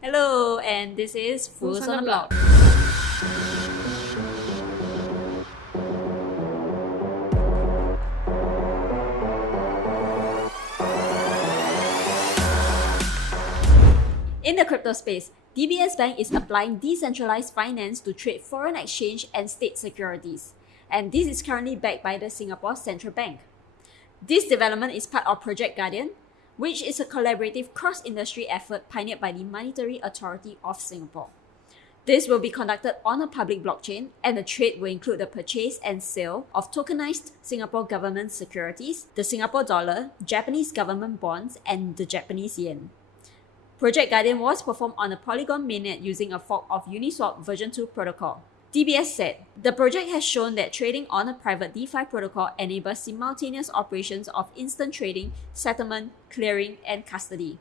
Hello, and this is Fools on the Block. In the crypto space, DBS Bank is applying decentralized finance to trade foreign exchange and state securities, and this is currently backed by the Singapore Central Bank. This development is part of Project Guardian, which is a collaborative cross-industry effort pioneered by the Monetary Authority of Singapore. This will be conducted on a public blockchain, and the trade will include the purchase and sale of tokenized Singapore government securities, the Singapore dollar, Japanese government bonds, and the Japanese yen. Project Guardian was performed on a Polygon mainnet using a fork of Uniswap version 2 protocol. DBS said, the project has shown that trading on a private DeFi protocol enables simultaneous operations of instant trading, settlement, clearing, and custody.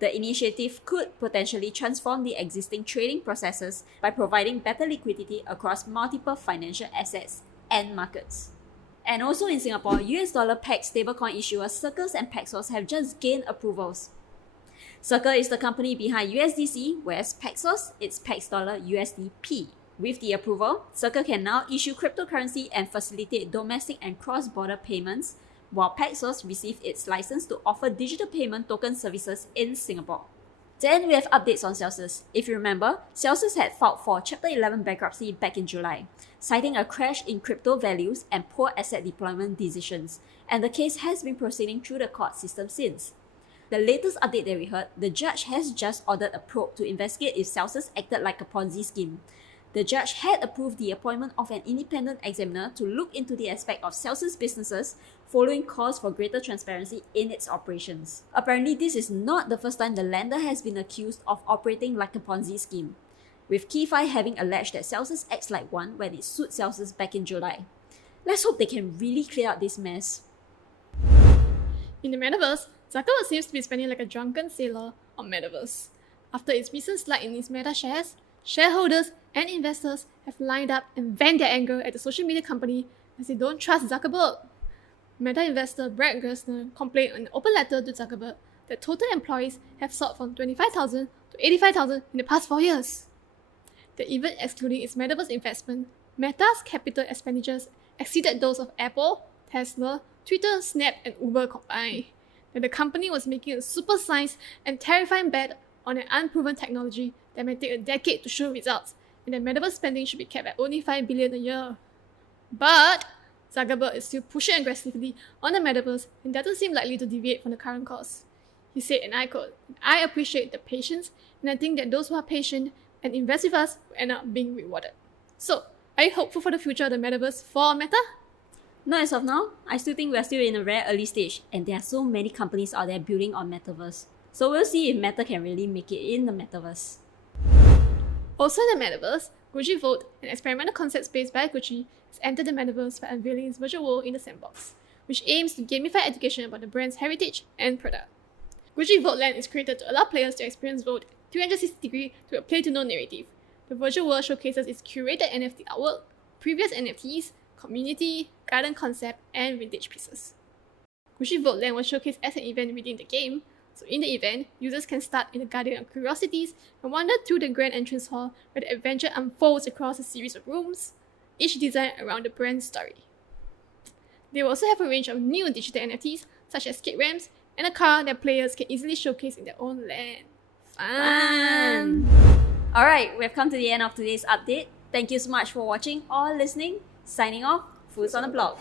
The initiative could potentially transform the existing trading processes by providing better liquidity across multiple financial assets and markets. And also in Singapore, US dollar-pegged stablecoin issuers Circle and Paxos have just gained approvals. Circle is the company behind USDC, whereas Paxos is Pax dollar USDP. With the approval, Circle can now issue cryptocurrency and facilitate domestic and cross-border payments, while Paxos received its license to offer digital payment token services in Singapore. Then we have updates on Celsius. If you remember, Celsius had filed for Chapter 11 bankruptcy back in July, citing a crash in crypto values and poor asset deployment decisions, and the case has been proceeding through the court system since. The latest update that we heard, the judge has just ordered a probe to investigate if Celsius acted like a Ponzi scheme. The judge had approved the appointment of an independent examiner to look into the aspect of Celsius businesses following calls for greater transparency in its operations. Apparently, this is not the first time the lender has been accused of operating like a Ponzi scheme, with KeyFi having alleged that Celsius acts like one when it sued Celsius back in July. Let's hope they can really clear out this mess. In the Metaverse, Zuckerberg seems to be spending like a drunken sailor on Metaverse. After its recent slide in its Meta shares, shareholders and investors have lined up and vent their anger at the social media company as they don't trust Zuckerberg. Meta investor Brad Gerstner complained in an open letter to Zuckerberg that total employees have soared from 25,000 to 85,000 in the past 4 years. That even excluding its Metaverse investment, Meta's capital expenditures exceeded those of Apple, Tesla, Twitter, Snap, and Uber combined. That the company was making a super science and terrifying bet on an unproven technology that may take a decade to show results, and that Metaverse spending should be kept at only $5 billion a year. But Zuckerberg is still pushing aggressively on the Metaverse and doesn't seem likely to deviate from the current course. He said, and I quote, "I appreciate the patience, and I think that those who are patient and invest with us will end up being rewarded." So, are you hopeful for the future of the Metaverse for Meta? Not as of now. I still think we are still in a very early stage, and there are so many companies out there building on Metaverse. So we'll see if Meta can really make it in the Metaverse. Also in the Metaverse, Gucci Vote, an experimental concept space by Gucci, has entered the Metaverse by unveiling its virtual world in the sandbox, which aims to gamify education about the brand's heritage and product. Gucci Vote Land is created to allow players to experience Vote 360 degrees through a play-to-know narrative. The virtual world showcases its curated NFT artwork, previous NFTs, community, garden concept, and vintage pieces. Gucci Vote Land was showcased as an event within the game, so in the event, users can start in the Garden of Curiosities and wander through the grand entrance hall where the adventure unfolds across a series of rooms, each designed around the brand's story. They will also have a range of new digital NFTs such as skate ramps and a car that players can easily showcase in their own land. Fun! Alright, we have come to the end of today's update. Thank you so much for watching or listening. Signing off, Fools on the Block.